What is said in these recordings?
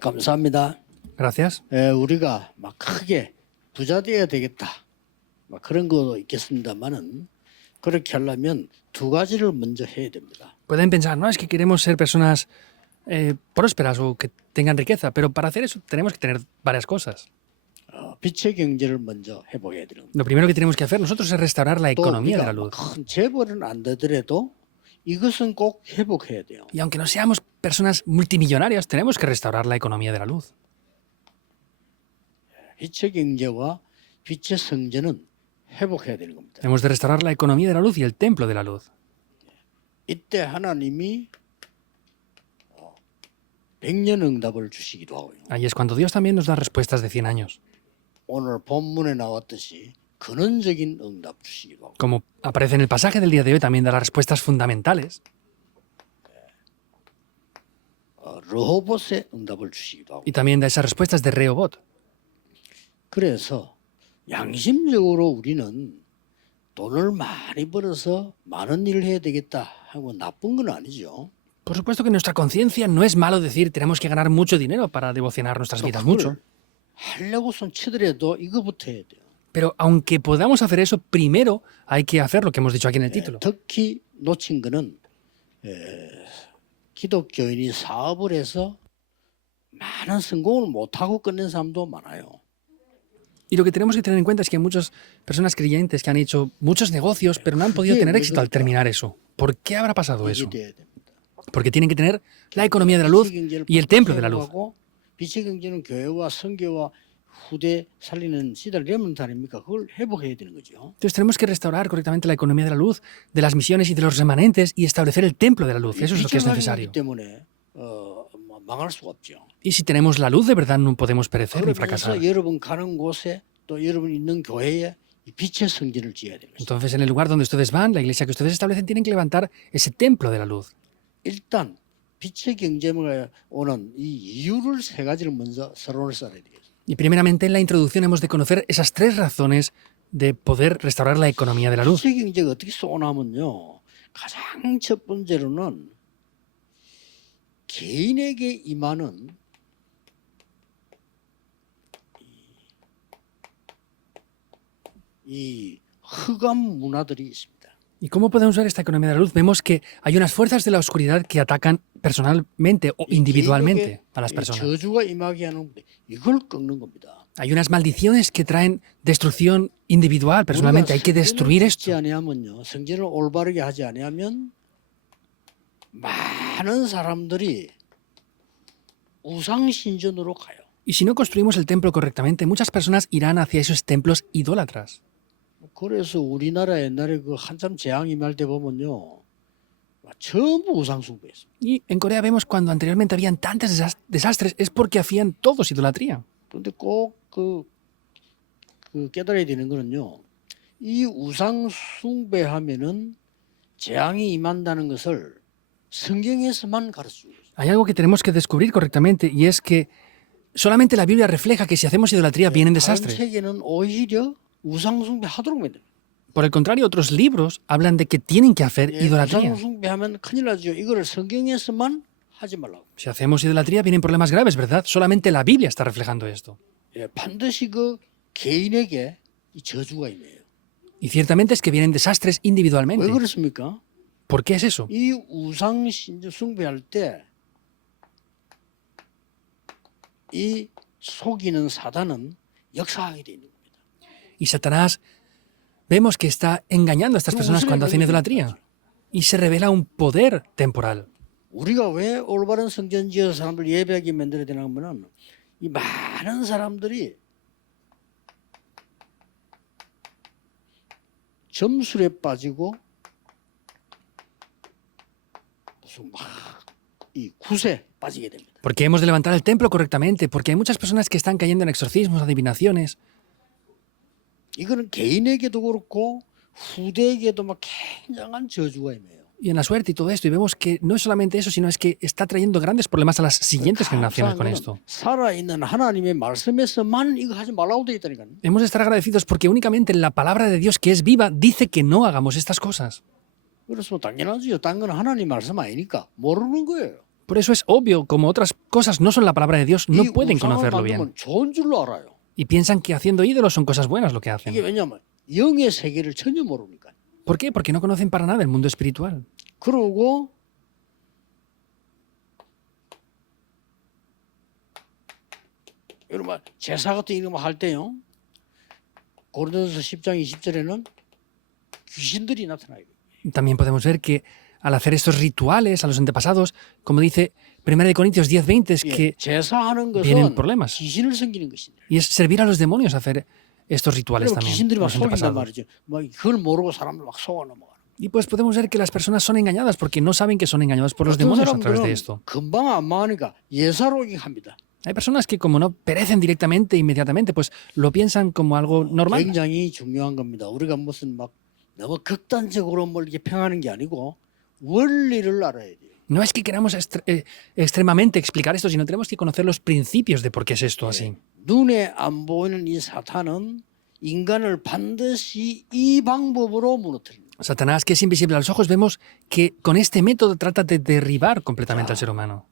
감사합니다. Gracias. 우리가 막 크게 부자 되어야 되겠다. 막 그런 거 있겠습니다만은 그렇게 하려면 두 가지를 먼저 해야 됩니다. Pueden pensar, no, es que queremos ser personas prósperas o que tengan riqueza, pero para hacer eso tenemos que tener varias cosas. 빛의 경제를 먼저 해보게 되는 겁니다. Lo primero que tenemos que hacer nosotros es restaurar la 또 economía de la 우리가 luz. 큰 재벌은 안 되더라도 이것은 꼭 회복해야 돼요. Y aunque no seamos personas multimillonarias, tenemos que restaurar la economía de la luz. 빛의 경제와 빛의 성전은 회복해야 되는 겁니다. Tenemos de restaurar la economía de la luz y el templo de la luz. 이때 하나님이 100년 응답을 주시기도 하고요. Ahí es cuando Dios también nos da respuestas de 100 años. 오늘 본문에 나왔듯이 근원적인 응답 주시기도 하고 Como aparece en el pasaje del día de hoy, también da las respuestas fundamentales. 르호봇의 응답을 주시기도 하고 Y también da esas respuestas de Rehoboth. 그래서 양심적으로 우리는 돈을 많이 벌어서 많은 일을 해야 되겠다 하고 나쁜 건 아니죠. Por supuesto que en nuestra conciencia no es malo decir tenemos que ganar mucho dinero para devocionar nuestras vidas mucho. 하려고 손 치더라도 이거부터 해야 돼요. Pero aunque podamos hacer eso, primero hay que hacer lo que hemos dicho aquí en el título. 특히 놓친 거는 기독교인이 사업을 해서 많은 성공을 못하고 끝낸 사람도 많아요. Y lo que tenemos que tener en cuenta es que hay muchas personas creyentes que han hecho muchos negocios, pero no han podido tener éxito al terminar eso. ¿Por qué habrá pasado eso? 돼야 됩니다. Porque tienen que tener la economía de la luz y el templo de la luz. 빛의 경제는 교회와 선교와 후대 살리는 시대를 레몬트 아닙니까? 그걸 회복해야 되는 거죠. Entonces tenemos que restaurar correctamente la economía de la luz, de las misiones y de los remanentes y establecer el templo de la luz. Eso es lo que es necesario. 때문에 망할 수가 없죠. Y si tenemos la luz, de verdad no podemos perecer ni fracasar. 그러면서 여러분 가는 곳에 또 여러분 있는 교회에 이 빛의 성전을 지어야 되는 거죠. Entonces, en el lugar donde ustedes van, la iglesia que ustedes establecen, tienen que levantar ese templo de la luz. 일단 빛의 경제에 오는 이 이유를 세 가지를 먼저 서론을 써야 되겠습니다. Y primeramente en la introducción hemos de conocer esas tres razones de poder restaurar la economía de la luz. 빛의 경제가 어떻게 쏘나면요. 가장 첫 번째로는 개인에게 임하는 이 흑암 문화들이 있습니다. ¿Y cómo podemos usar esta economía de la luz? Vemos que hay unas fuerzas de la oscuridad que atacan personalmente o individualmente a las personas. 저주가 임하게 하는 이걸 꺾는 겁니다. Hay unas maldiciones que traen destrucción individual, personalmente. Hay que destruir esto. 아니하면요, 성전을 올바르게 하지 아니하면 많은 사람들이 우상 신전으로 가요. Y si no construimos el templo correctamente, muchas personas irán hacia esos templos idólatras. 그래서 우리나라 옛날에 그 한참 재앙 임할 때 보면요, 전부 우상 숭배했어요. Y en Corea vemos cuando anteriormente habían tantos desastres, es porque hacían todos idolatría. 그런데 꼭 그 깨달아야 되는 거는요, 이 우상 숭배하면은 재앙이 임한다는 것을 성경에서만 가르쳐줘요. Hay algo que tenemos que descubrir correctamente y es que solamente la Biblia refleja que si hacemos idolatría vienen 다른 desastres. 책에는 오히려 우상 숭배하도록 만들어요. Por el contrario, otros libros hablan de que tienen que hacer idolatría. 우상 숭배하면 큰일 나죠. 이거를 성경에서만 하지 말라고. Si hacemos idolatría vienen problemas graves, ¿verdad? Solamente la Biblia está reflejando esto. 반드시 그 개인에게 이 저주가 임해요. Y ciertamente es que vienen desastres 왜 individualmente. 그렇습니까? ¿Por qué es eso? 이 우상 숭배할 때 이 속이는 사단은 역사하게 되는 겁니다. Y Satanás vemos que está engañando a estas personas cuando hacen idolatría. Y se revela un poder temporal. 우리가 왜 올바른 성전 지어서 사람들 예배하게 만들어야 되나 하면은 이 많은 사람들이 점술에 빠지고 무슨 막 이 굿에 빠지게 됩니다. Porque hemos de levantar el templo correctamente, porque hay muchas personas que están cayendo en exorcismos, adivinaciones. 이거는 개인에게도 그렇고 후대에게도 막 굉장한 저주가 임해요. Y en la suerte y todo esto, y vemos que no es solamente eso, sino es que está trayendo grandes problemas a las siguientes generaciones con esto. 살아있는 하나님의 말씀에서만 이거 하지 말라고 돼 있다니까요. Hemos de estar agradecidos porque únicamente la palabra de Dios, que es viva, dice que no hagamos estas cosas. 그래서 당연하죠. 딴 건 하나님 말씀 아니니까 모르는 거예요. Por eso es obvio, como otras cosas no son la palabra de Dios, no 이 pueden 우상을 conocerlo bien. 만들면 좋은 줄로 알아요. Y piensan que haciendo ídolos son cosas buenas lo que 이게 hacen. 왜냐하면 영의 세계를 전혀 모르니까. ¿Por qué? Porque no conocen para nada el mundo espiritual. 그러고 여러분 제사 같은 이런 거 할 때요. 고린도서 10장 20절에는 귀신들이 나타나요. También podemos ver que al hacer estos rituales a los antepasados, como dice 1 de Corintios 10:20, es que 제사하는 vienen 것은 problemas. 귀신을 섬기는 것이다. Y es servir a los demonios hacer estos rituales 그리고 también. 귀신들이 막 Los 속인단 antepasados. 말이죠. 막 그걸 모르고 사람들 막 속아 넘어가. Y pues podemos ver que las personas son engañadas porque no saben que son engañados por los 어떤 demonios a través de 사람들은 esto. 금방 안 망하니까 예사로이 합니다. Hay personas que como no perecen directamente, inmediatamente, pues lo piensan como algo normal. 굉장히 중요한 겁니다. 우리가 무슨 막 너무 극단적으로 뭘 이렇게 평하는 게 아니고 원리를 알아야 돼요. No es que queramos extremadamente explicar esto, sino tenemos que conocer los principios de por qué es esto así. 눈에 안 보이는 이 사탄은 인간을 반드시 이 방법으로 무너뜨립니다. Satanás, que es invisible a los ojos, vemos que con este método trata de derribar completamente al ser humano.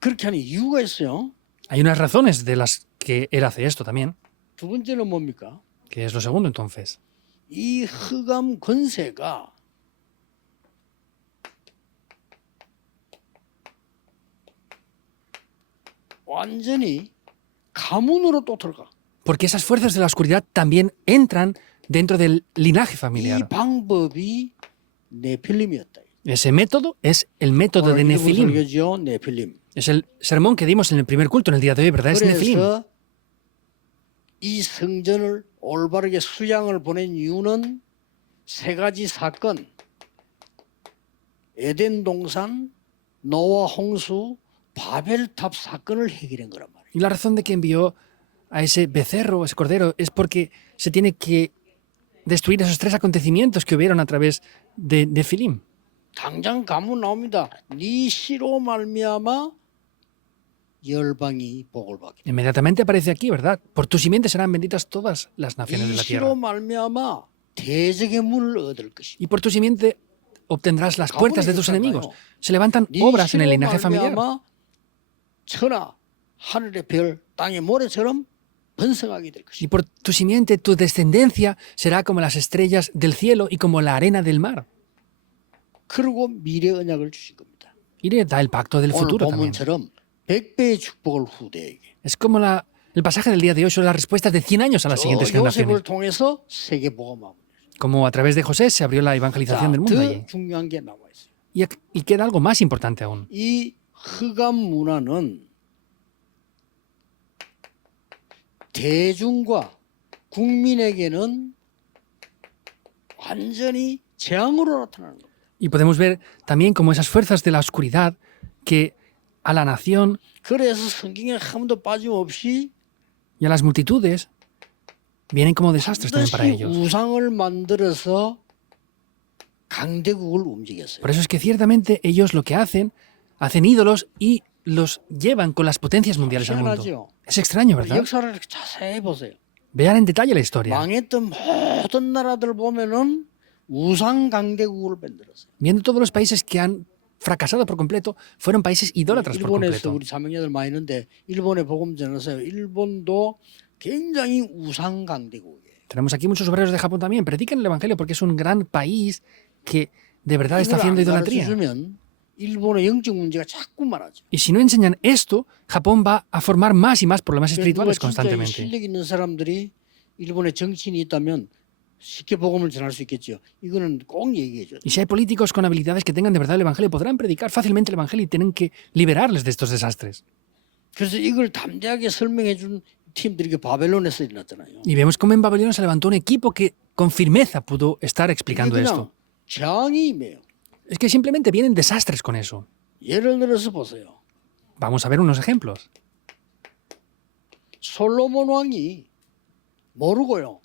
그렇게 하는 이유가 있어요. Hay unas razones de las que él hace esto también, 두 번째는 뭡니까? que es lo segundo entonces. 이 흑암 권세가 완전히 가문으로 또 들어가. Porque esas fuerzas de la oscuridad también entran dentro del linaje 이 familiar. 방법이 네필림이었다. Ese método es el método de 오늘 일부 Nefilim. 설교죠, 네필림. Es el sermón que dimos en el primer culto en el día de hoy, ¿verdad? Es Nefilim. 그래서 이 성전을 올바르게 수양을 보낸 이유는 세 가지 사건, 에덴 동산, 노아 홍수, 바벨탑 사건을 해결한 거란 말이에요. Y la razón de que envió a ese becerro, ese cordero, es porque se tiene que destruir esos tres acontecimientos que hubieron a través de Nefilim. 당장 가문 나옵니다. 네 씨로 말미암아 열방이 복을 받게. Inmediatamente aparece aquí, ¿verdad? Por tu simiente serán benditas todas las naciones de 이 la 씨로 tierra. 말미암아 대적의 문을 얻을 것이. Y por tu simiente obtendrás las puertas de tus enemigos. Se levantan 네 obras en el 씨로 linaje familiar. 말미암아 천하 하늘의 별 땅의 모래처럼 번성하게 될 것이. Y por tu simiente, tu descendencia será como las estrellas del cielo y como la arena del mar. 그리고 미래 언약을 주신 겁니다. Y le da el pacto del 오늘 futuro también. 본문처럼 100배의 축복을 후대에게. Es como el pasaje del día de hoy sobre las respuestas de 100 años a las siguientes 요셉을 generaciones. 통해서 세계 복음화. Como a través de José se abrió la evangelización del mundo allí. 더 중요한 게 나와 있어요. Y queda algo más importante aún. 이 흑암 문화는 대중과 국민에게는 완전히 재앙으로 나타나는 겁니다. Y podemos ver también como esas fuerzas de la oscuridad que a la nación 그래서 성경에 한 번도 빠짐없이 y a las multitudes vienen como desastres también para 반드시 ellos. 우상을 만들어서 강대국을 움직였어요. Por eso es que ciertamente ellos lo que hacen ídolos y los llevan con las potencias mundiales al mundo. 희한하죠. Es extraño, ¿verdad? 역사를 이렇게 자세히 보세요. Vean en detalle la historia. 망했던 모든 나라들 보면은 우상 강대국을 만들었어요. Viendo todos los países que han fracasado por completo, fueron países idólatras por 일본에서 completo. 우리 자명자들 많이 있는데 일본에 복음 전하세요. 일본도 굉장히 우상 강대국이에요. Tenemos aquí muchos obreros de Japón también. Predican el evangelio porque es un gran país que de verdad está 이걸 haciendo 안 idolatría. 가르쳐주면 일본의 영적 문제가 자꾸 많아져. Y si no enseñan esto, Japón va a formar más y más problemas 누가 espirituales 진짜 constantemente. 실력 있는 사람들이 일본에 정치인이 있다면 쉽게 복음을 전할 수 있겠죠. 이거는 꼭 얘기해 줘요. Y si hay políticos con habilidades que tengan de verdad el evangelio, podrán predicar fácilmente el evangelio y tienen que liberarles de estos desastres. 그래서 이걸 담대하게 설명해 준 팀들이 바벨론에서 일어났잖아요. Y vemos cómo en Babilonia se levantó un equipo que con firmeza pudo estar 이게 explicando 그냥 esto. 재앙이 임해요. Es que simplemente vienen desastres con eso. 예를 들어서 보세요. Vamos a ver unos ejemplos. 솔로몬 왕이 모르고요.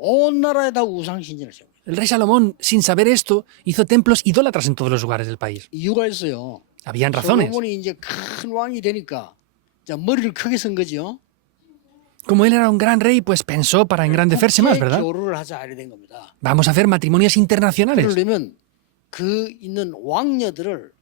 온 나라에 다 우상 신전을 세워요. El rey Salomón, sin saber esto, hizo templos idólatras en todos los lugares del país. 이유가 있어요. Habían razones. 솔로몬이 이제 큰 왕이 되니까 자, 머리를 크게 쓴 거죠. Como él era un gran rey, pues pensó para engrandecerse más, 국제 ¿verdad? 교류를 하자 이래 된 겁니다. Vamos a hacer matrimonios internacionales. 그러려면 그 있는 왕녀들을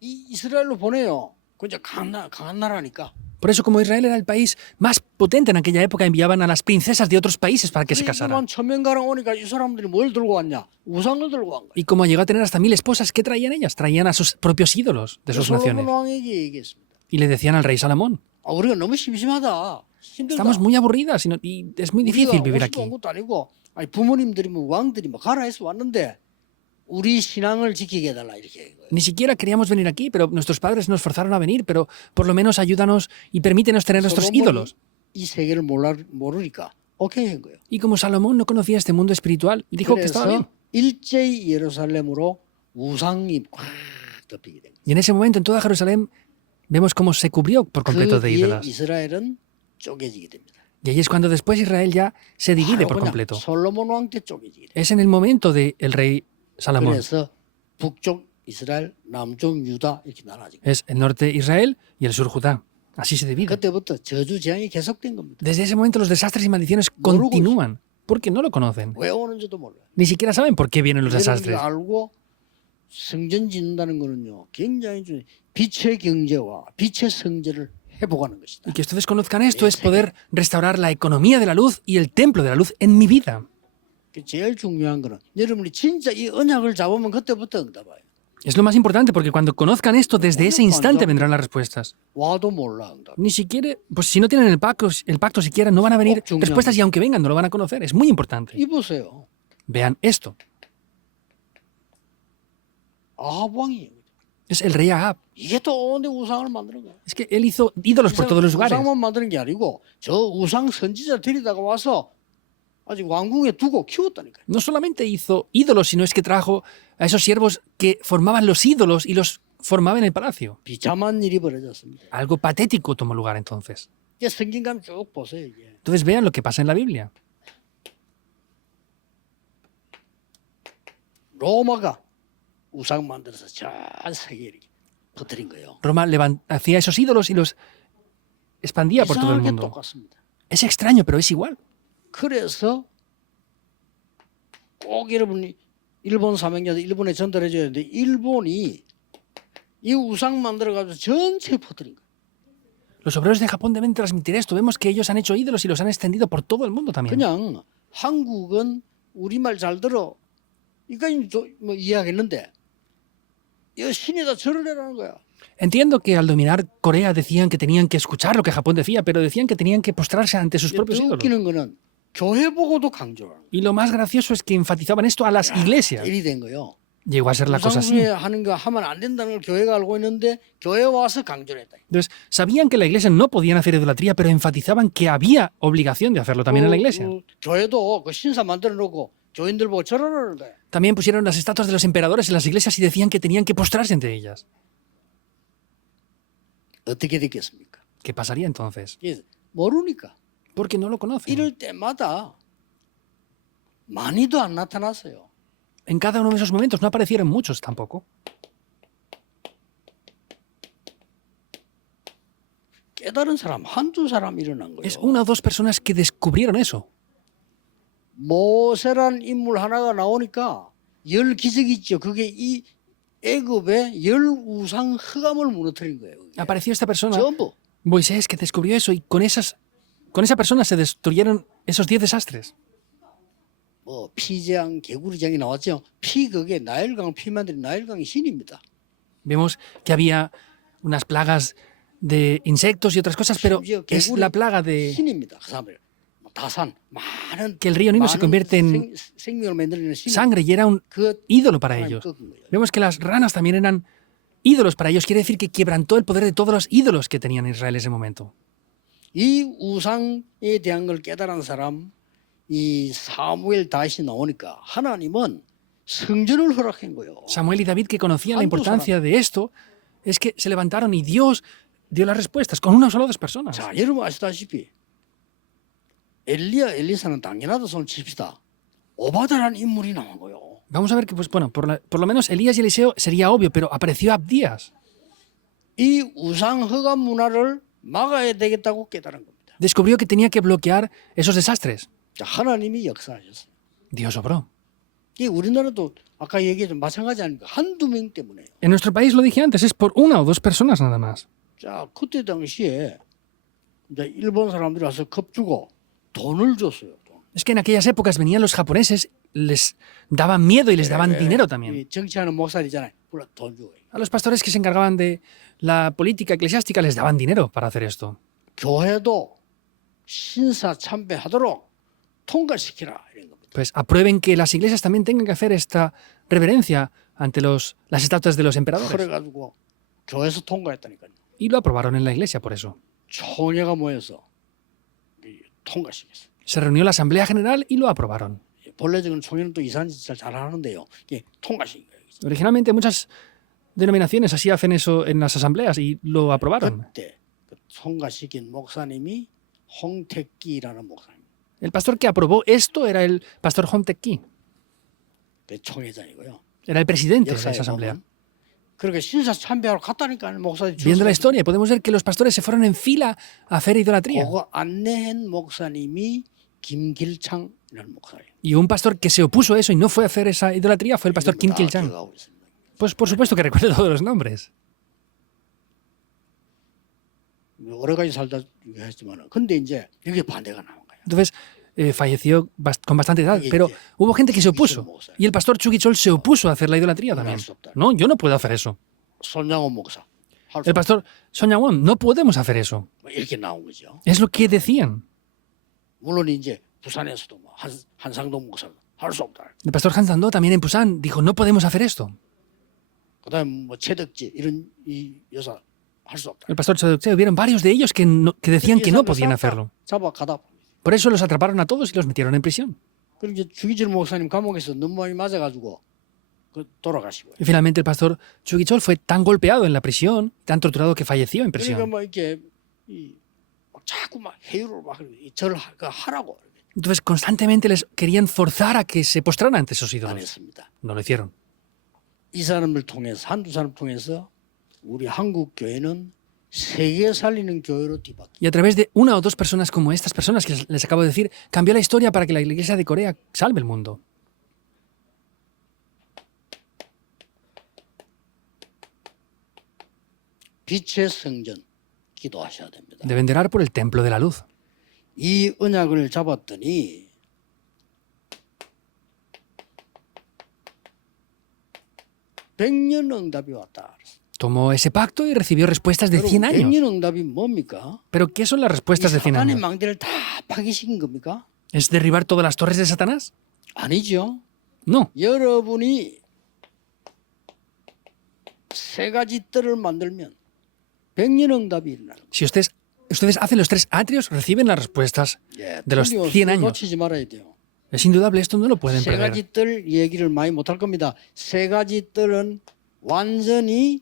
이스라엘로 보내요. 그 이제 강한 나라니까. Por eso, como Israel era el país más potente en aquella época, enviaban a las princesas de otros países para que se casaran. 이만 1,000명가량 오니까 이 사람들이 뭘 들고 왔냐? 우상을 들고 간 거야. Y como llegó a tener hasta 1000 esposas, ¿qué traían ellas? Traían a sus propios ídolos de sus 솔로몬 naciones. 왕에게 얘기했습니다. Y le decían al rey Salomón, 우리가 너무 심심하다. 힘들다. estamos muy aburridas y es muy difícil vivir 우리가 aquí. 온 것도 아니고 아니 부모님들이 뭐 왕들이 뭐 가라 해서 왔는데 우리 신앙을 지키게 해달라 이렇게 한 거예요. Ni siquiera queríamos venir aquí, pero nuestros padres nos forzaron a venir, pero por lo menos ayúdanos y permítenos tener nuestros ídolos. 이 세계를 모르니까 오케이 한 거예요. Y como Salomón no conocía este mundo espiritual, dijo que estaba bien. 그래서 일제히 예루살렘으로 우상이 꽉 덮이게 된 거예요. Y en ese momento en toda Jerusalén vemos cómo se cubrió por completo 그 de 뒤에 ídolos. 이스라엘은 쪼개지게 됩니다. Y ahí es cuando después Israel ya se divide 바로 por 그냥 completo. 솔로몬 왕 때 쪼개지게 돼요. Es en el momento del rey Salomón. 그래서 북쪽 이스라엘, 남쪽 유다 이렇게 나눠지고 Es el norte Israel y el sur Judá. Así se divide. 그때부터 저주 재앙이 계속된 겁니다. Desde ese momento los desastres y maldiciones 모르고 continúan porque no lo conocen. 왜 오는지도 몰라요. Ni siquiera saben por qué vienen los 여러분이 desastres. 알고 성전 짓는다는 거는요. 굉장히 좀 빛의 경제와 빛의 성전을 회복하는 것이다. Y que ustedes conozcan esto es poder restaurar la economía de la luz y el templo de la luz en mi vida. 그 제일 중요한 거는 여러분이 진짜 이 언약을 잡으면 그때부터 응답해요. Es lo más importante porque cuando conozcan esto, desde ese instante vendrán las respuestas. 와도 몰라 응답. Ni siquiera, pues si no tienen el pacto siquiera, no van a venir respuestas y aunque vengan, no lo van a conocer. Es muy importante. 이 보세요. Vean esto. 아합 왕이에요. Es el rey Ahab. 이게 또 온데 우상을 만드는 거야. Es que él hizo ídolos por todos los lugares. 우상만 만드는 게 아니고 저 우상 선지자 데리다가 와서 아직 왕궁에 두고 키웠다니까요. No solamente hizo ídolos, sino es que trajo a esos siervos que formaban los ídolos y los formaba en el palacio. 비참한 일이 벌어졌습니다. Algo patético tomó lugar entonces. 이제 성경 가면 쭉 보세요. 이게. Entonces vean lo que pasa en la Biblia. 로마가 우상 만들어서 전 세계에 이렇게 퍼뜨린 거예요. Roma hacía esos ídolos y los expandía por todo el 이상하게 mundo. 똑같습니다. Es extraño, pero es igual. 그래서 꼭 여러분이 일본 사명자들 일본에 전달해 줘야 되는데 일본이 이 우상 만들어 가지고 전체에 퍼뜨린 거예요. Los obreros de Japón deben transmitir esto. Vemos que ellos han hecho ídolos y los han extendido por todo el mundo también. 그냥 한국은 우리말 잘 들어 이까지 뭐 이해하겠는데 이 신에다 절을 해라는 거야. Entiendo que al dominar Corea decían que tenían que escuchar lo que Japón decía, pero decían que tenían que postrarse ante sus propios ídolos. 웃기는 거는 교회 보고도 강조하는 Y lo más gracioso es que enfatizaban esto a las iglesias. 일이 된 거요. Llegó a ser la cosa así. 우상숭배 하는 거 하면 안 된다는 걸 교회가 알고 있는데 교회 와서 강조를 했다. Entonces, sabían que la iglesia no podían hacer idolatría, pero enfatizaban que había obligación de hacerlo también en la iglesia. 교회도 그 신사 만들어 놓고 교인들 보고 절하라는 거야. También pusieron las estatuas de los emperadores en las iglesias y decían que tenían que postrarse ante ellas. 어떻게 됐겠습니까? ¿Qué pasaría entonces? 이게 모르니까 Porque no lo conocen. 이럴 때마다 많이도 안 나타났어요. En cada uno de esos momentos no aparecieron muchos tampoco. 깨달은 사람 한두 사람 일어난 거예요. Es una o dos personas que descubrieron eso. 모세란 인물 하나가 나오니까 열 기적이 있죠. 그게 이 애굽의 열 우상 흑암을 무너뜨린 거예요. 그게. Apareció esta persona, 전부. Moisés, que descubrió eso y con esa persona se destruyeron esos 10 desastres. 뭐 피재앙, 개구리장이 나왔죠. 피 그게 나일강 피 만드는 나일강이 신입니다. Vemos que había unas plagas de insectos y otras cosas, pero 심지어 es la plaga de 신입니다. 그 사람들. 다산 많은 que el río Nilo se convierte en 생명을 만드는 신. sangre y era un 그 ídolo para 하나님 ellos. 꺾은 거예요. Vemos que las ranas también eran ídolos para ellos. Quiere decir que quebrantó el poder de todos los ídolos que tenían en Israel en ese momento. 이 우상에 대한 걸 깨달은 사람 이 사무엘 다시 나오니까 하나님은 성전을 허락한 거예요. Samuel y David, que conocían la importancia de esto, es que se levantaron y Dios dio las respuestas con una o solo dos personas. 자, 여러분 아시다시피 엘리야, 엘리사는 당연하다 손 칩시다. 오바다라는 인물이 나온 거예요. Vamos a ver que, pues bueno, por lo menos Elías y Eliseo sería obvio, pero apareció Abdías. 이 우상 허감 문화를 막아야 되겠다고 깨달은 겁니다. Descubrió que tenía que bloquear esos desastres. 자, 하나님이 역사하셨어요. Dios obró. 이 우리나라도 아까 얘기했던 마찬가지 아닙니까? 한두 명 때문에. En nuestro país, lo dije antes, es por una o dos personas nada más. 자, 그때 당시에 이제 일본 사람들이 와서 겁주고 돈을 줬어요. 돈. Es que en aquellas épocas venían los japoneses, les daban miedo y les daban dinero también. 이 정치하는 목사리잖아요. 물론 돈 주고. A los pastores que se encargaban de la política eclesiástica les daban dinero para hacer esto. 교회도 신사 참배하도록 통과시키라 이런 겁니다. Pues aprueben que las iglesias también tengan que hacer esta reverencia ante las estatuas de los emperadores. 그래가지고 교회에서 통과했다니까요. Y lo aprobaron en la iglesia por eso. 총회가 모여서 통과시켰어요. Se reunió la Asamblea General y lo aprobaron. 본래적인 총회는 또 이상한 짓을 잘 하는데요. 이게 통과시킨 거예요. Originalmente muchas denominaciones así hacen eso en las asambleas y lo aprobaron. 그때 그 통과시킨 목사님이 홍택기라는 목사님. El pastor que aprobó esto era el pastor Hong Taek-ki. 그 총회장이고요. Era el presidente de esa 역사에 asamblea. 보면 그렇게 신사 참배하러 갔다니까 목사님. Viendo la historia, podemos ver que los pastores se fueron en fila a hacer idolatría. 그거 안내한 목사님이 김길창이라는 목사예요. Y un pastor que se opuso a eso y no fue a hacer esa idolatría fue el pastor Kim 다 Kil-chang. 기억하고 있습니다. Pues por supuesto que recuerdo todos los nombres. 여러 가지 살다 했지만, 근데 이제 여기 반대가 나온 거예요. Entonces falleció con bastante edad, pero hubo gente que se opuso. Y el pastor Chu Ki-chol se opuso a hacer la idolatría también. No, yo no puedo hacer eso. 손양원 목사. El pastor Son Yang-won, no podemos hacer eso. 이렇게 나온 거죠. Es lo que decían. 물론 이제 부산에서도 뭐 한상동 목사도 할 수 없다. El pastor Han Sang-do también en Busan dijo, no podemos hacer esto. 그다음에 뭐 최덕지 이런 이 여사 할 수 없다. El pastor Cho Deok-che, hubieron varios de ellos que decían que no podían hacerlo. 잡아 가다. Por eso los atraparon a todos y los metieron en prisión. 그리고 이제 주기질 목사님 감옥에서 너무 많이 맞아가지고 그 돌아가시고요. Y finalmente el pastor Chu Ki-chol fue tan golpeado en la prisión, tan torturado que falleció en 그러니까 prisión. 뭐 이렇게 막 자꾸 막 해유를 막 절 하라고 Entonces constantemente les querían forzar a que se postraran ante esos 안 ídolos. 했습니다. No lo hicieron. 이 사람을 통해서 한두 사람 통해서 우리 한국 교회는 세계 살리는 교회로 뒤바뀌. Y a través de una o dos personas como estas personas que les acabo de decir, cambió la historia para que la iglesia de Corea salve el mundo. 빛의 성전 기도하셔야 됩니다. Deben de orar por el templo de la luz. 이 언약을 잡았더니 백년 응답이 왔다. Tomó ese pacto y recibió respuestas de 100 años. 백년 응답이 뭡니까? ¿Pero qué son las respuestas de 100 사탄의 años? 망대를 다 파괴시킨 겁니까? ¿Es derribar todas las torres de Satanás? 아니죠. No. 여러분이 세 가지 뜰을 만들면 백년 응답이 일어나는 거예요. Si ustedes hacen los 3 atrios, reciben las respuestas 예, de los 100 años. 놓치지 말아야 돼요. Es indudable, esto no lo pueden 세 perder. 가지 뜰 얘기를 많이 못할 겁니다. 세 가지 뜰은 완전히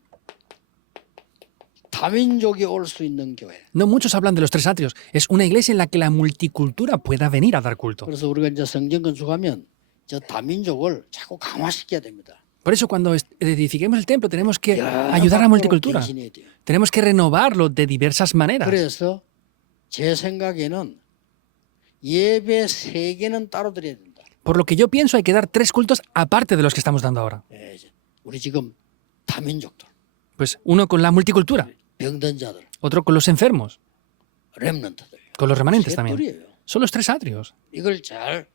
다민족이 올 수 있는 교회. No muchos hablan de los 3 atrios. Es una iglesia en la que la multicultura pueda venir a dar culto. 그래서 우리가 이제 성전 건축하면 저 다민족을 자꾸 강화시켜야 됩니다. Por eso cuando edifiquemos el templo tenemos que ayudar a la multicultura. 대신해야 돼요. Tenemos que renovarlo de diversas maneras. 그래서 제 생각에는 예배 3개는 따로 드려야 된다. Por lo que yo pienso hay que dar 3 cultos aparte de los que estamos dando ahora. 예, 우리 지금 다민족들, Pues uno con la multicultura, 병든 자들, otro con los enfermos, 렘넌트들. con los remanentes 세 también. 뜰이에요. Son los 3 atrios. 이걸 잘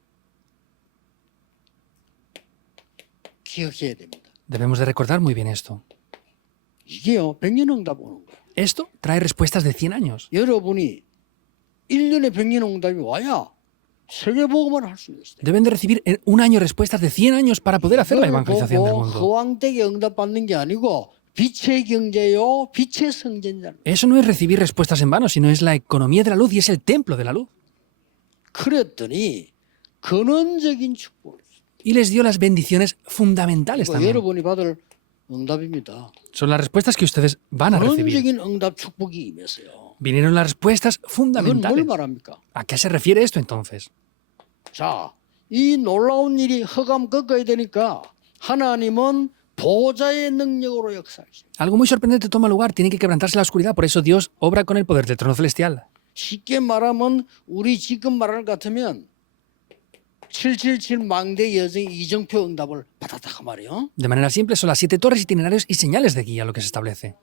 기억해야 됩니다. Debemos de recordar muy bien esto. 이게요, 백년 응답 오는 거예요. Esto trae respuestas de 100 años. 여러분이 1년에 백년 응답이 와야 세계복음을 할 수 있어요. Deben de recibir en un año respuestas de 100 años para poder hacer la 이걸 evangelización del 보고 mundo. 허황되게 응답받는 게 아니고 빛의 경제요, 빛의 성전이다. Eso no es recibir respuestas en vano, sino es la economía de la luz y es el templo de la luz. 그랬더니 근원적인 축복을 줬어요. Y les dio las bendiciones fundamentales 이거 también. 여러분이 받을 응답입니다. Son las respuestas que ustedes van a recibir. 근원적인 응답 축복이 임했어요. Vinieron las respuestas 이건 뭘 fundamentales. 말합니까? ¿A qué se refiere esto entonces? 자, 이 놀라운 일이 허감 꺾어야 되니까 하나님은 보좌의 능력으로 역사하시죠. Algo muy sorprendente toma lugar, tiene que quebrantarse la oscuridad, por eso Dios obra con el poder del trono celestial. 쉽게 말하면 우리 지금 말하는 것 같으면 777 망대 여정 이정표 응답을 받았다 그 말이에요. De manera simple, son las 7 torres, itinerarios y señales de guía lo que se establece.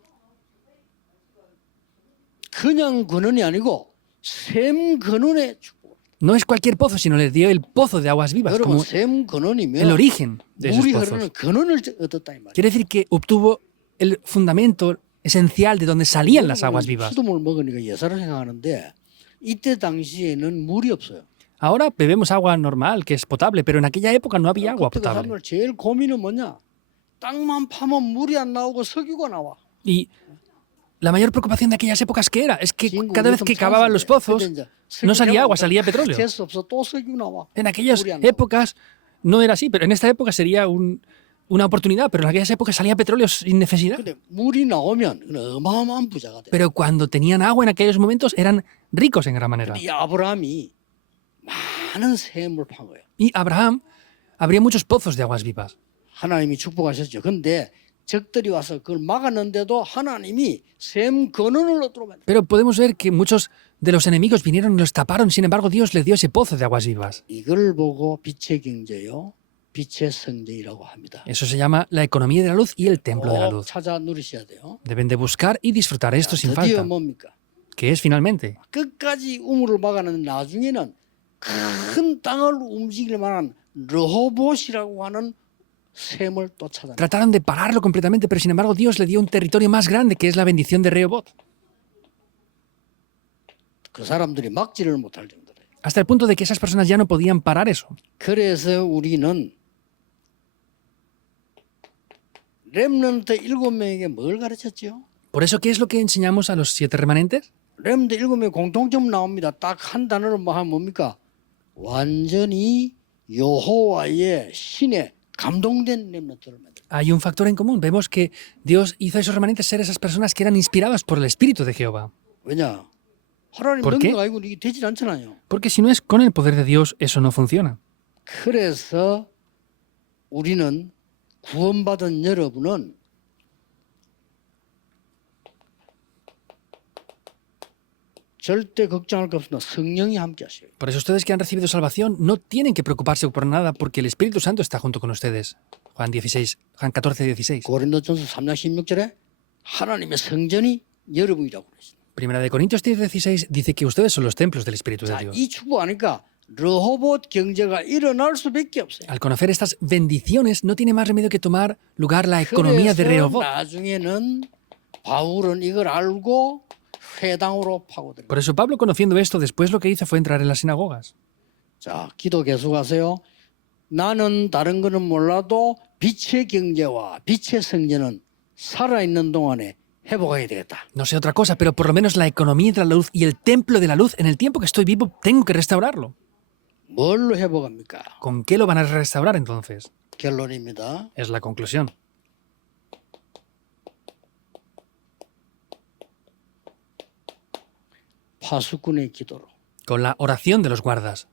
그냥 근원이 아니고 샘 근원의 축복. No es cualquier pozo, sino le dio el pozo de aguas vivas, 여러분 como 샘 el 근원이면 origen de esos 물이 pozos. 흐르는 근원을 얻었다 이 말이에요. Quiere decir que obtuvo el fundamento esencial de donde salían las aguas vivas. 수돗물 먹으니까 예사를 생각하는데 이때 당시에는 물이 없어요. Ahora bebemos agua normal, que es potable, pero en aquella época no había agua 그때 그 potable. 사람들 제일 고민은 뭐냐? 땅만 파면 물이 안 나오고 석유가 나와. Y la mayor preocupación de aquellas épocas, ¿qué era? Es que 지금 cada vez 우리 que 좀 cavaban los 찬스인데. pozos, 근데 이제 no 석유 salía agua, 나오니까 salía petróleo. 재수 없어 또 석유 나와. En aquellas 물이 안 나와. épocas no era así, pero en esta época sería una oportunidad, pero en aquellas épocas salía petróleo sin necesidad. 근데 물이 나오면 어마어마한 부자가 돼. Pero cuando tenían agua en aquellos momentos eran ricos en gran manera. 이 아브라함이 많은 샘을 판 거예요. Y Abraham habría muchos pozos de aguas vivas. 하나님이 축복하셨죠. 근데 적들이 와서 그걸 막았는데도 하나님이 샘 근원을 얻도록 만들었어요. Pero podemos ver que muchos de los enemigos vinieron y los taparon, sin embargo Dios les dio ese pozo de aguas vivas. 이걸 보고 빛의 경제요, 빛의 성전이라고 합니다. Eso se llama la economía de la luz y el templo de la 꼭 luz. 찾아 누리셔야 돼요. Deben de buscar y disfrutar esto sin 드디어 falta. 뭡니까? ¿Qué es finalmente? 끝까지 우물을 막아는 나중에는 큰 땅을 움직일 만한 르호봇이라고 하는 샘을 또 찾아내. Trataron de pararlo completamente, pero sin embargo Dios le dio un territorio más grande que es la bendición de Rehoboth. 그 사람들이 막지를 못할 정도로. Hasta el punto de que esas personas ya no podían parar eso. 그래서 우리는 렘넌트 7명에게 뭘 가르쳤죠? Por eso, ¿qué es lo que enseñamos a los 7 remanentes? 렘넌트 7명 공통점 나옵니다. 딱 한 단어로 뭐 하면 뭡니까? 완전히 여호와의 신에 감동된 렘넌트를 만들어요. Hay un factor en común. Vemos que Dios hizo a esos remanentes ser esas personas que eran inspiradas por el Espíritu de Jehová. 왜냐? 하나님 ¿Por qué? 능력 아니고 이게 되질 않잖아요. Porque si no es con el poder de Dios, eso no funciona. 그래서 우리는 구원받은 여러분은 절대 걱정할 거 없습니다. 성령이 함께 하셔요. Por eso ustedes que han recibido salvación no tienen que preocuparse por nada porque el Espíritu Santo está junto con ustedes. Juan 14, 16. 고린도전서 3장 16절에 하나님의 성전이 여러분이라고 그랬습니다. Primera de Corintios 10, 16 dice que ustedes son los templos del Espíritu de 자, Dios. 이 축복하니까 르호봇 경제가 일어날 수밖에 없어요. Al conocer estas bendiciones, no tiene más remedio que tomar lugar la economía de 그래서 Rehoboth. 나중에는 바울은 이걸 알고 회당으로 파고들어요. Por eso Pablo, conociendo esto, después lo que hizo fue entrar en las sinagogas. 자, 기도 계속하세요. 나는 다른 거는 몰라도 빛의 경제와 빛의 성전은 살아있는 동안에 회복해야 되겠다. No sé otra cosa, pero por lo menos la economía de la luz y el templo de la luz, en el tiempo que estoy vivo, tengo que restaurarlo. 뭘로 회복합니까? ¿Con qué lo van a restaurar entonces? 결론입니다. Es la conclusión. 파수꾼의 기도로. Con la oración de los guardas.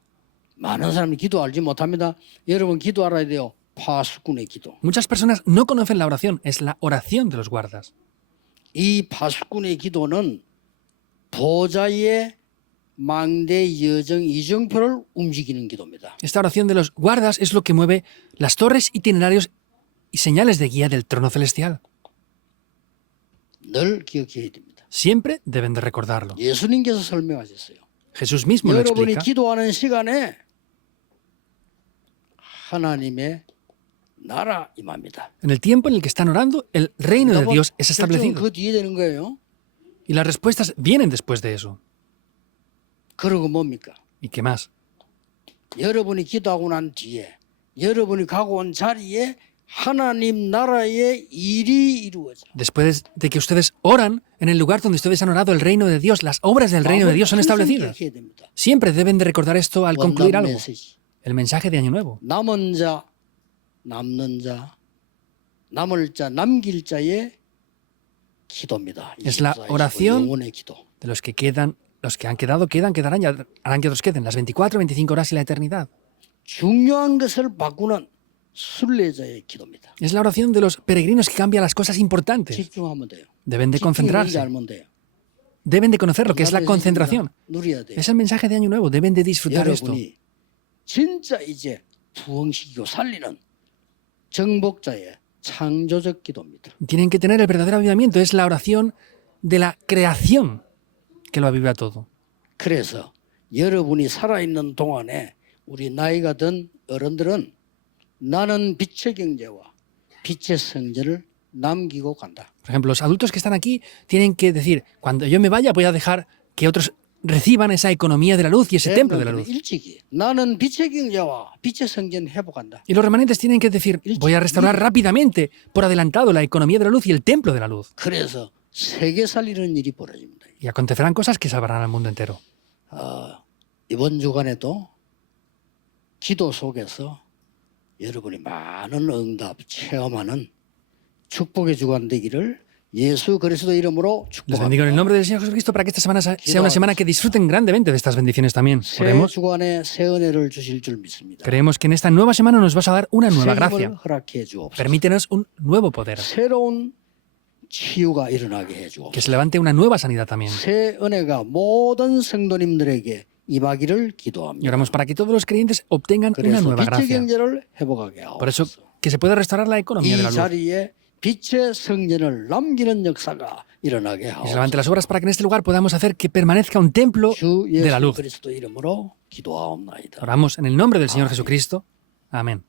많은 사람이 기도 알지 못합니다. 여러분 기도 알아야 돼요. 파수꾼의 기도. Muchas personas no conocen la oración, es la oración de los guardas. 이 파수꾼의 기도는 보좌의 망대 여정 이정표를 움직이는 기도입니다. Esta oración de los guardas es lo que mueve las torres, itinerarios y señales de guía del trono celestial. 늘 기억해야 됩니다. Siempre deben de recordarlo. 예수님께서 설명하셨어요. Jesús mismo lo 여러분이 explica. 기도하는 시간에 하나님의 나라 임합니다. En el tiempo en el que están orando, el reino de 여러분, Dios es 결정은 establecido. 그 뒤에 되는 거예요. Y las respuestas vienen después de eso. 그리고 뭡니까? ¿Y qué más? 여러분이 기도하고 난 뒤에 여러분이 가고 온 자리에 하나님 나라의 일이 이루어져. Después de que ustedes oran, en el lugar donde ustedes han orado el reino de Dios, las obras del reino de Dios son establecidas. 기억해야 됩니다. Siempre deben de recordar esto al concluir 원단 algo. 메시지. El mensaje de Año Nuevo. 남은 자, 남는 자, 남을 자, 남길 자의 기도입니다. Es la 24, oración 영혼의 기도. de los que quedan, los que han quedado, quedan, quedarán y harán que otros queden. Las 24, 25 horas y la eternidad. 중요한 것을 바꾸는 순례자의 기도입니다. Es la oración de los peregrinos que cambia las cosas importantes. 집중하면 돼요. Deben de 집중이 concentrarse. 알면 돼요. Deben de conocer lo que es la concentración. 누려야 돼요. Es el mensaje de Año Nuevo. Deben de disfrutar esto. 여러분이 진짜 이제 부흥시키고 살리는 정복자의 창조적 기도입니다. Tienen que tener el verdadero avivamiento. Es la oración de la creación que lo aviva todo. 그래서 여러분이 살아있는 동안에 우리 나이가 든 어른들은 나는 빛의 경제와 빛의 성전을 남기고 간다. Por ejemplo, los adultos que están aquí tienen que decir, cuando yo me vaya voy a dejar que otros reciban esa economía de la luz y ese templo de la luz. 일찍이 나는 빛의 경제와 빛의 성전 회복한다. Y los remanentes tienen que decir, voy a restaurar rápidamente, por adelantado, la economía de la luz y el templo de la luz. 그래서 세계 살리는 일이 벌어집니다. Y acontecerán cosas que salvarán al mundo entero. 이번 주간에도 기도 속에서 여러분이 많은 응답 체험하는 축복의 주간 되기를 예수 그리스도 이름으로 Les bendigo en el 축복합니다. nombre del Señor Jesucristo para que esta semana sea una semana que disfruten grandemente de estas bendiciones también. 새 Oremos. 주간에 새 은혜를 주실 줄 믿습니다. Creemos que en esta nueva semana nos vas a dar una 새 nueva 힘을 gracia. 허락해 주옵소서. Permítenos un nuevo poder. 새로운 치유가 일어나게 해 Que 주옵소서. se levante una nueva sanidad también. 새 은혜가 모든 성도님들에게 임하기를 Y 기도합니다. oramos para que todos los creyentes obtengan una 그래서 nueva 빛의 gracia. 경제를 회복하게 Por eso, 하옵소서. que se pueda restaurar la economía de 이 la luz. 자리에 빛의 성전을 남기는 역사가 일어나게 Y se 하옵소서. levante las obras para que en este lugar podamos hacer que permanezca un templo 주 de la 예수 luz. 그리스도 이름으로 기도하옵나이다. Oramos en el nombre del Señor Jesucristo. Amén.